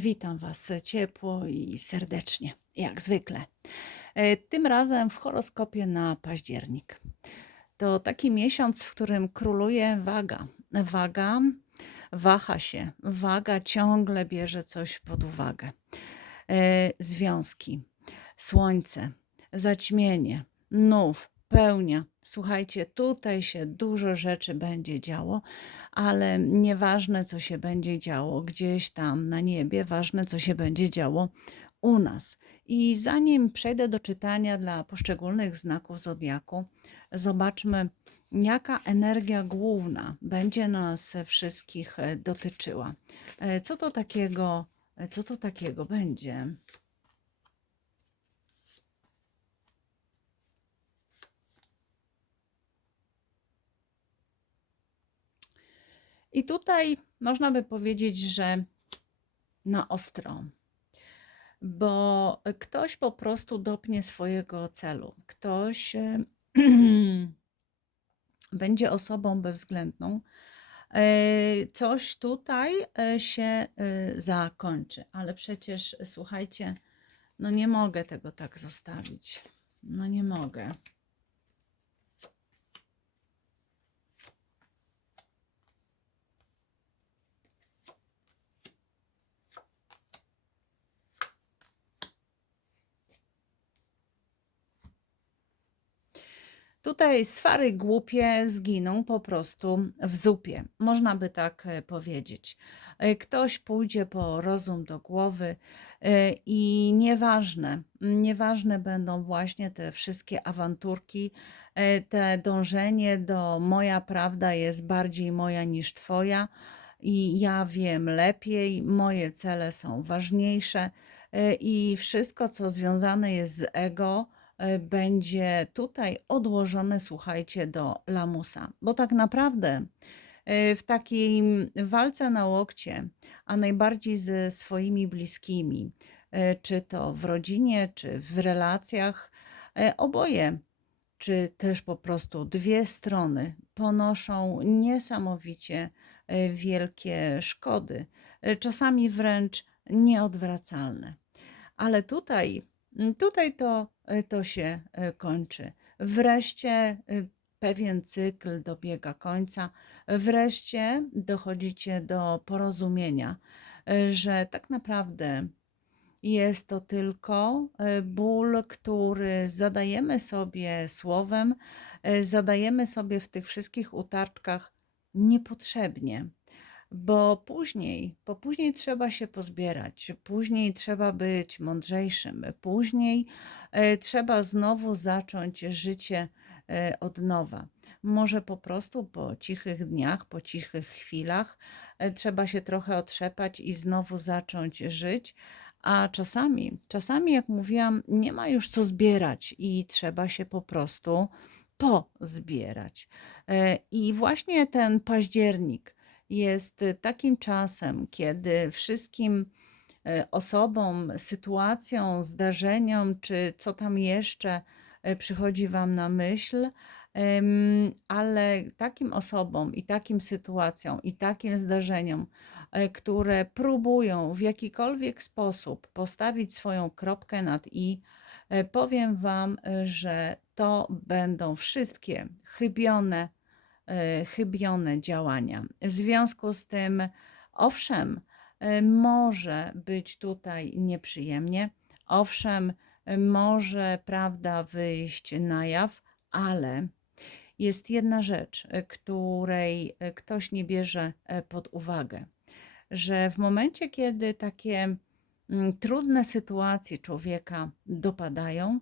Witam Was ciepło i serdecznie, jak zwykle. E, Tym razem w horoskopie na październik. To taki miesiąc, w którym króluje waga. Waga waha się, waga ciągle bierze coś pod uwagę. E, Związki, słońce, zaćmienie, nów, pełnia. Słuchajcie, tutaj się dużo rzeczy będzie działo, ale nieważne, co się będzie działo gdzieś tam na niebie, ważne, co się będzie działo u nas. I zanim przejdę do czytania dla poszczególnych znaków zodiaku, zobaczmy, jaka energia główna będzie nas wszystkich e, dotyczyła. E, Co to takiego, e, co to takiego będzie? I tutaj można by powiedzieć, że na ostro, bo ktoś po prostu dopnie swojego celu. Ktoś e, będzie osobą bezwzględną. E, Coś tutaj e, się zakończy, ale przecież słuchajcie, no nie mogę tego tak zostawić. No nie mogę. Tutaj swary głupie zginą po prostu w zupie. Można by tak e, powiedzieć. E, Ktoś pójdzie po rozum do głowy e, i nieważne, nieważne będą właśnie te wszystkie awanturki, te dążenie do moja prawda jest bardziej moja niż twoja i ja wiem lepiej, moje cele są ważniejsze i wszystko, co związane jest z ego, będzie tutaj odłożone, słuchajcie, do lamusa. Bo tak naprawdę e, w takiej walce na łokcie, a najbardziej ze swoimi bliskimi, e, czy to w rodzinie, czy w relacjach, oboje, czy też po prostu dwie strony ponoszą niesamowicie wielkie szkody, czasami wręcz nieodwracalne. Ale tutaj, tutaj to, e, to się e, kończy. Wreszcie e, pewien cykl dobiega końca, wreszcie dochodzicie do porozumienia, że tak naprawdę jest to tylko ból, który zadajemy sobie słowem, zadajemy sobie w tych wszystkich utarczkach niepotrzebnie bo później, bo później trzeba się pozbierać, później trzeba być mądrzejszym, później e, trzeba znowu zacząć życie e, od nowa. Może po prostu po cichych dniach, po cichych chwilach e, trzeba się trochę otrzepać i znowu zacząć żyć. A czasami, czasami, jak mówiłam, nie ma już co zbierać i trzeba się po prostu pozbierać. I właśnie ten październik jest takim czasem, kiedy wszystkim e, osobom, sytuacjom, zdarzeniom, czy co tam jeszcze e, przychodzi Wam na myśl, ale takim osobom i takim sytuacjom i takim zdarzeniom, które próbują w jakikolwiek sposób postawić swoją kropkę nad i, powiem Wam, że to będą wszystkie chybione, chybione działania. W związku z tym, owszem, e, może być tutaj nieprzyjemnie, owszem, e, może prawda wyjść na jaw, ale jest jedna rzecz, e, której e, ktoś nie bierze e, pod uwagę, że w momencie, kiedy takie mm, trudne sytuacje człowieka dopadają,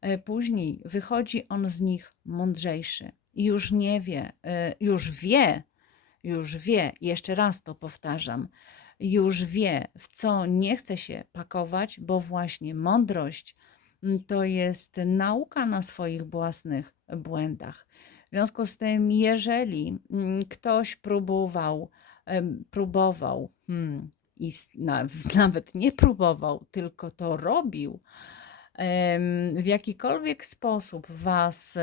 e, później wychodzi on z nich mądrzejszy i już nie wie, e, już wie, już wie, jeszcze raz to powtarzam, już wie, w co nie chce się pakować, bo właśnie mądrość mm, to jest nauka na swoich własnych błędach. W związku z tym, jeżeli mm, ktoś próbował, próbował hmm, i nawet nie próbował, tylko to robił, w jakikolwiek sposób was,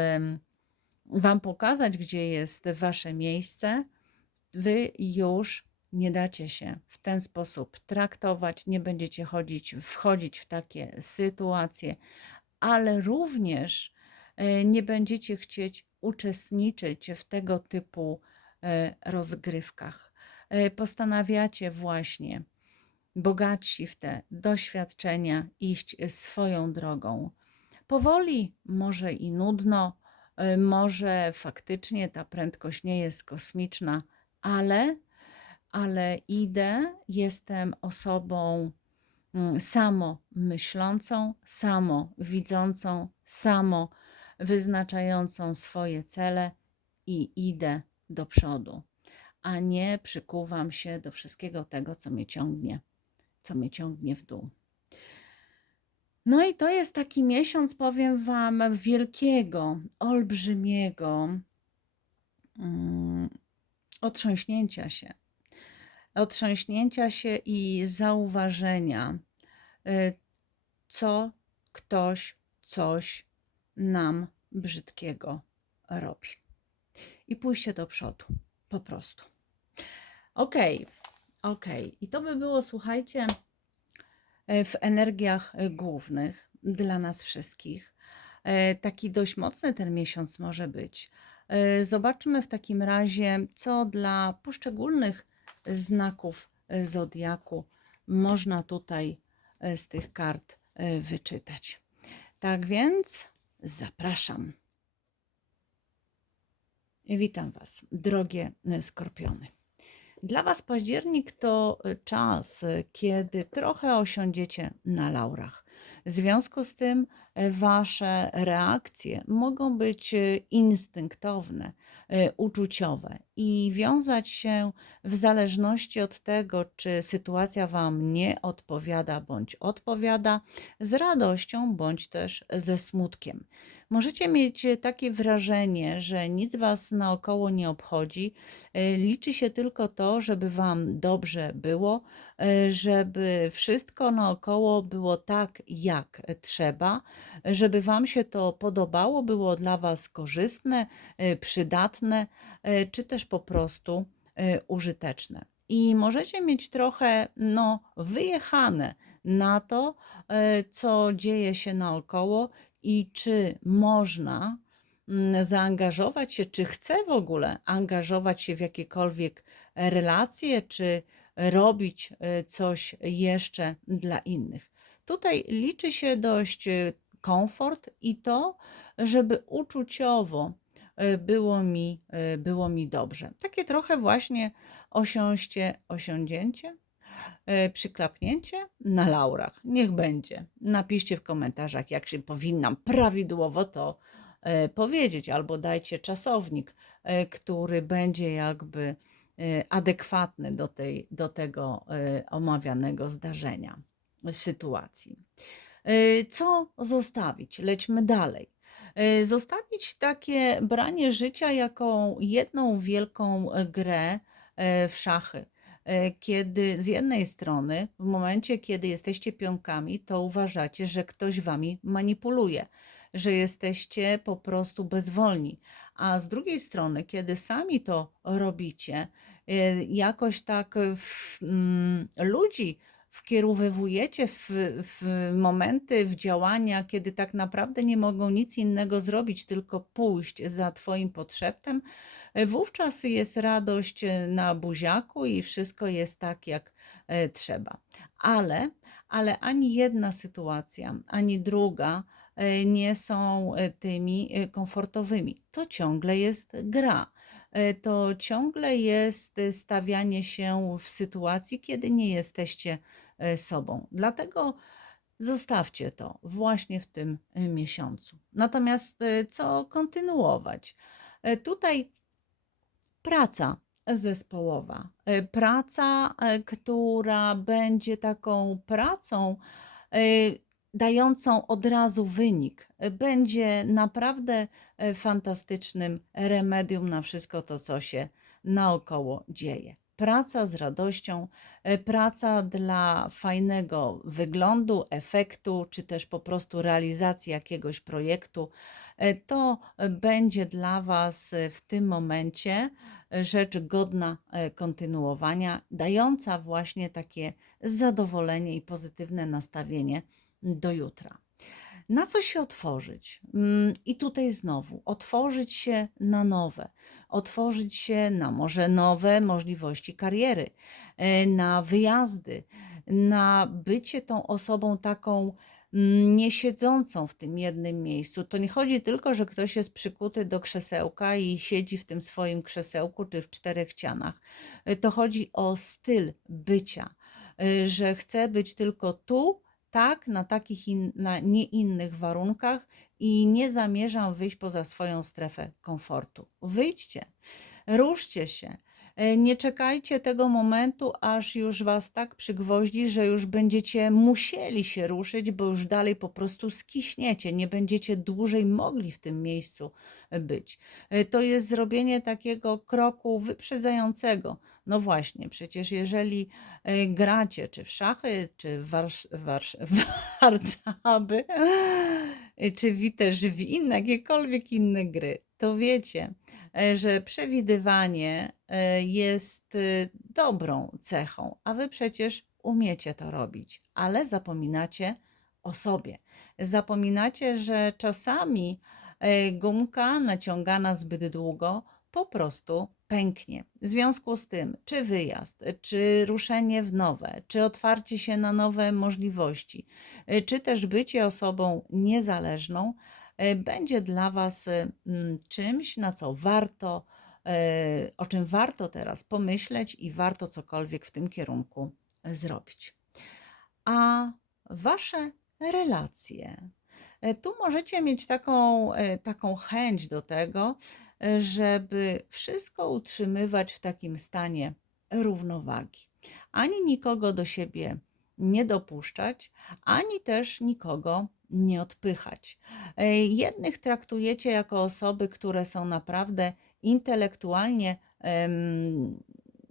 wam pokazać, gdzie jest wasze miejsce, wy już nie dacie się w ten sposób traktować, nie będziecie chodzić, wchodzić w takie sytuacje, ale również e, nie będziecie chcieć uczestniczyć w tego typu e, rozgrywkach. E, postanawiacie właśnie bogatsi w te doświadczenia iść swoją drogą. Powoli, może i nudno, może faktycznie ta prędkość nie jest kosmiczna, ale ale idę, jestem osobą mm, samo myślącą, samo widzącą, samo wyznaczającą swoje cele i idę do przodu, a nie przykuwam się do wszystkiego tego, co mnie ciągnie, co mnie ciągnie w dół. No i to jest taki miesiąc, powiem Wam, wielkiego, olbrzymiego mm, otrząśnięcia się otrząśnięcia się i zauważenia, y, co ktoś coś nam brzydkiego robi. I pójście do przodu, po prostu. Okej, okay, okej. Okay. I to by było, słuchajcie, w energiach y, głównych dla nas wszystkich. Taki dość mocny ten miesiąc może być. Zobaczmy w takim razie, co dla poszczególnych znaków e, zodiaku można tutaj e, z tych kart e, wyczytać. Tak więc zapraszam. Witam Was, drogie skorpiony. Dla Was październik to czas, kiedy trochę osiądziecie na laurach. W związku z tym Wasze reakcje mogą być instynktowne, Y, uczuciowe i wiązać się w zależności od tego, czy sytuacja Wam nie odpowiada bądź odpowiada, z radością bądź też ze smutkiem. Możecie mieć takie wrażenie, że nic Was naokoło nie obchodzi, y, liczy się tylko to, żeby Wam dobrze było, y, żeby wszystko naokoło było tak, jak trzeba, żeby Wam się to podobało, było dla Was korzystne, y, przydatne, czy też po prostu użyteczne. I możecie mieć trochę no, wyjechane na to, co dzieje się naokoło i czy można mm, zaangażować się, czy chce w ogóle angażować się w jakiekolwiek relacje, czy robić e, coś jeszcze dla innych. Tutaj liczy się dość e, komfort i to, żeby uczuciowo e, było mi, było mi dobrze. Takie trochę właśnie osiąście, osiądzięcie, przyklapnięcie na laurach. Niech będzie. Napiszcie w komentarzach, jak się powinnam prawidłowo to powiedzieć, albo dajcie czasownik, który będzie jakby adekwatny do, tej, do tego omawianego zdarzenia, sytuacji. Co zostawić? Lećmy dalej. Zostawić takie branie życia jako jedną wielką grę w szachy kiedy z jednej strony, w momencie, kiedy jesteście pionkami, to uważacie, że ktoś wami manipuluje, że jesteście po prostu bezwolni. A z drugiej strony, kiedy sami to robicie, jakoś tak w, mm, ludzi wkierowujecie w, w momenty, w działania, kiedy tak naprawdę nie mogą nic innego zrobić, tylko pójść za Twoim podszeptem, wówczas jest radość na buziaku i wszystko jest tak, jak trzeba. Ale, ale ani jedna sytuacja, ani druga nie są tymi komfortowymi. To ciągle jest gra. To ciągle jest stawianie się w sytuacji, kiedy nie jesteście sobą. Dlatego zostawcie to właśnie w tym miesiącu. Natomiast co kontynuować? Tutaj praca zespołowa. Praca, która będzie taką pracą dającą od razu wynik, będzie naprawdę fantastycznym remedium na wszystko to, co się naokoło dzieje. Praca z radością, praca dla fajnego wyglądu, efektu, czy też po prostu realizacji jakiegoś projektu e, to będzie dla Was e, w tym momencie e, rzecz godna e, kontynuowania, dająca właśnie takie zadowolenie i pozytywne nastawienie do jutra. Na co się otworzyć? Mm, I tutaj znowu, otworzyć się na nowe, otworzyć się na może nowe możliwości kariery, e, na wyjazdy, na bycie tą osobą taką mm, nie siedzącą w tym jednym miejscu. To nie chodzi tylko, że ktoś jest przykuty do krzesełka i siedzi w tym swoim krzesełku czy w czterech ścianach. E, To chodzi o styl bycia, e, że chce być tylko tu, tak, na takich in, na nie innych warunkach i nie zamierzam wyjść poza swoją strefę komfortu. Wyjdźcie, ruszcie się. E, Nie czekajcie tego momentu, aż już was tak przygwoździ, że już będziecie musieli się ruszyć, bo już dalej po prostu skiśniecie, nie będziecie dłużej mogli w tym miejscu być. E, To jest zrobienie takiego kroku wyprzedzającego. No właśnie, przecież jeżeli e, gracie czy w szachy, czy w warsz, warsz, warcaby, e, czy też w inne, jakiekolwiek inne gry, to wiecie, e, że przewidywanie jest dobrą cechą, a wy przecież umiecie to robić, ale zapominacie o sobie. Zapominacie, że czasami gumka naciągana zbyt długo po prostu pęknie. W związku z tym, czy wyjazd, czy ruszenie w nowe, czy otwarcie się na nowe możliwości, y, czy też bycie osobą niezależną, y, będzie dla Was y, mm, czymś, na co warto, o czym warto teraz pomyśleć i warto cokolwiek w tym kierunku zrobić. A Wasze relacje. Tu możecie mieć taką, taką chęć do tego, żeby wszystko utrzymywać w takim stanie równowagi. Ani nikogo do siebie nie dopuszczać, ani też nikogo nie odpychać. E, Jednych traktujecie jako osoby, które są naprawdę intelektualnie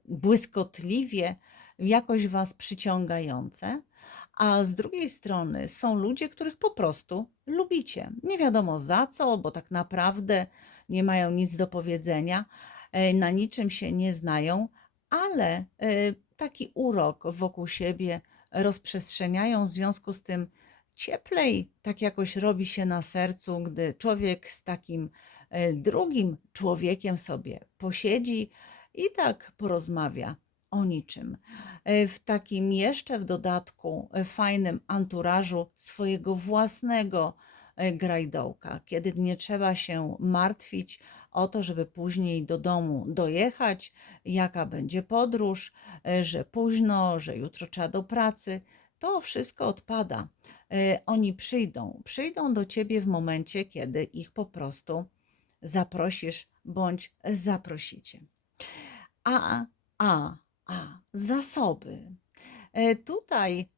błyskotliwie jakoś was przyciągające, a z drugiej strony są ludzie, których po prostu lubicie. Nie wiadomo za co, bo tak naprawdę nie mają nic do powiedzenia, e, na niczym się nie znają, ale e, taki urok wokół siebie rozprzestrzeniają, w związku z tym cieplej tak jakoś robi się na sercu, gdy człowiek z takim e, drugim człowiekiem sobie posiedzi i tak porozmawia o niczym. W takim jeszcze w dodatku fajnym anturażu swojego własnego grajdołka, kiedy nie trzeba się martwić o to, żeby później do domu dojechać, jaka będzie podróż, e, że późno, że jutro trzeba do pracy. To wszystko odpada. E, Oni przyjdą, przyjdą do ciebie w momencie, kiedy ich po prostu zaprosisz bądź zaprosicie. A, a, a, zasoby. E, Tutaj,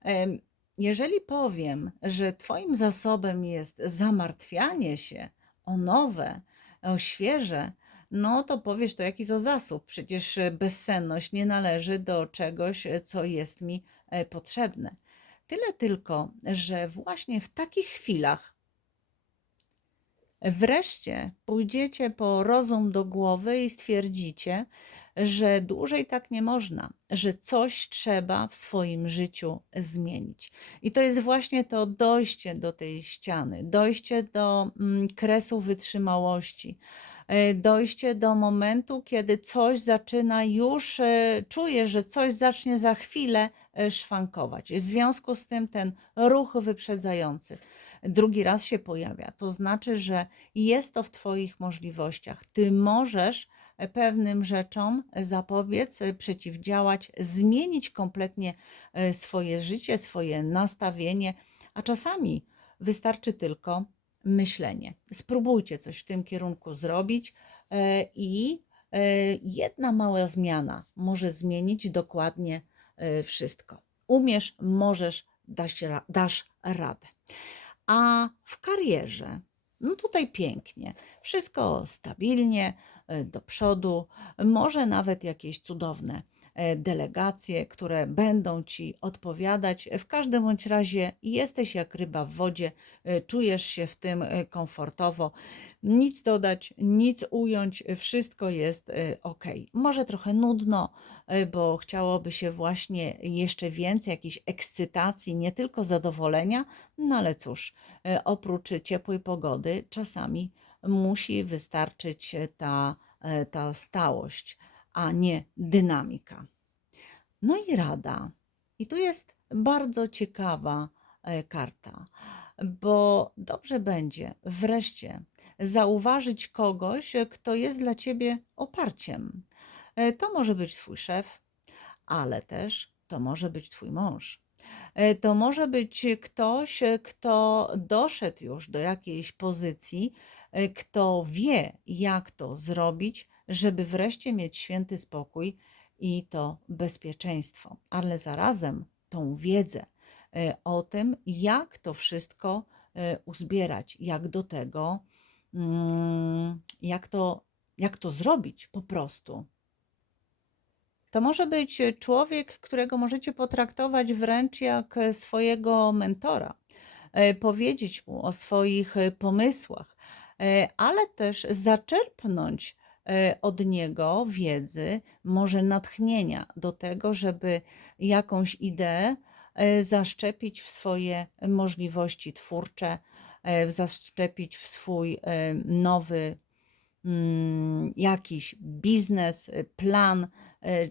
jeżeli powiem, że Twoim zasobem jest zamartwianie się o nowe, o świeże, no to powiesz, to jaki to zasób? Przecież e, bezsenność nie należy do czegoś, e, co jest mi e, potrzebne. Tyle tylko, że właśnie w takich chwilach wreszcie pójdziecie po rozum do głowy i stwierdzicie, że dłużej tak nie można, że coś trzeba w swoim życiu zmienić. I to jest właśnie to dojście do tej ściany, dojście do mm, kresu wytrzymałości, e, dojście do momentu, kiedy coś zaczyna już, e, czujesz, że coś zacznie za chwilę e, szwankować. W związku z tym ten ruch wyprzedzający drugi raz się pojawia. To znaczy, że jest to w Twoich możliwościach. Ty możesz pewnym rzeczom zapobiec, e, przeciwdziałać, zmienić kompletnie e, swoje życie, swoje nastawienie, a czasami wystarczy tylko myślenie. Spróbujcie coś w tym kierunku zrobić e, i jedna mała zmiana może zmienić dokładnie wszystko. Umiesz, możesz, dasz, dasz radę. A w karierze, no tutaj pięknie, wszystko stabilnie, do przodu, może nawet jakieś cudowne e, delegacje, które będą ci odpowiadać. W każdym bądź razie jesteś jak ryba w wodzie, e, czujesz się w tym e, komfortowo. Nic dodać, nic ująć, wszystko jest ok. Może trochę nudno, e, bo chciałoby się właśnie jeszcze więcej jakiejś ekscytacji, nie tylko zadowolenia, no ale cóż, e, oprócz ciepłej pogody, czasami musi wystarczyć e, ta, e, ta stałość, a nie dynamika. No i rada. I tu jest bardzo ciekawa e, karta, bo dobrze będzie wreszcie zauważyć kogoś, kto jest dla ciebie oparciem. To może być twój szef, ale też to może być twój mąż. To może być ktoś, kto doszedł już do jakiejś pozycji, kto wie, jak to zrobić, żeby wreszcie mieć święty spokój i to bezpieczeństwo, ale zarazem tą wiedzę e, o tym, jak to wszystko e, uzbierać, jak do tego, mm, jak to, jak to zrobić po prostu. To może być człowiek, którego możecie potraktować wręcz jak swojego mentora, e, powiedzieć mu o swoich e, pomysłach, e, ale też zaczerpnąć e, od niego wiedzy, może natchnienia do tego, żeby jakąś ideę e, zaszczepić w swoje możliwości twórcze, e, zaszczepić w swój e, nowy mm, jakiś biznes, plan,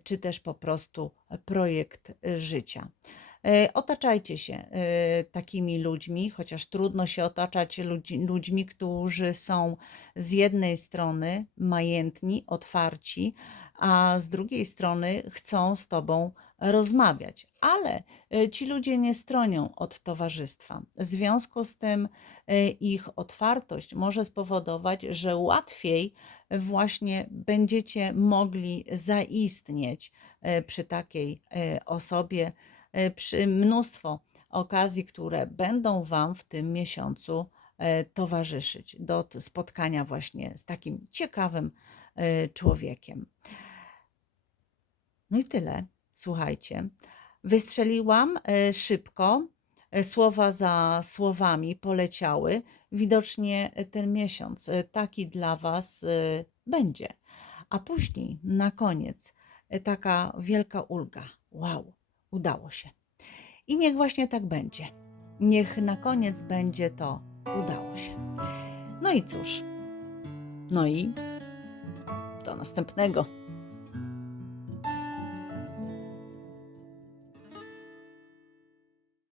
czy też po prostu projekt życia. Y, Otaczajcie się y, takimi ludźmi, chociaż trudno się otaczać ludzi, ludźmi, którzy są z jednej strony majętni, otwarci, a z drugiej strony chcą z tobą rozmawiać, ale y, ci ludzie nie stronią od towarzystwa. W związku z tym ich otwartość może spowodować, że łatwiej właśnie będziecie mogli zaistnieć e, przy takiej e, osobie, e, mnóstwo okazji, które będą Wam w tym miesiącu e, towarzyszyć do spotkania właśnie z takim ciekawym e, człowiekiem. No i tyle. Słuchajcie, wystrzeliłam e, szybko, e, słowa za słowami poleciały. Widocznie e, ten miesiąc e, taki dla Was e, będzie. A później, na koniec, e, taka wielka ulga. Wow, udało się. I niech właśnie tak będzie. Niech na koniec będzie to udało się. No i cóż, no i do następnego.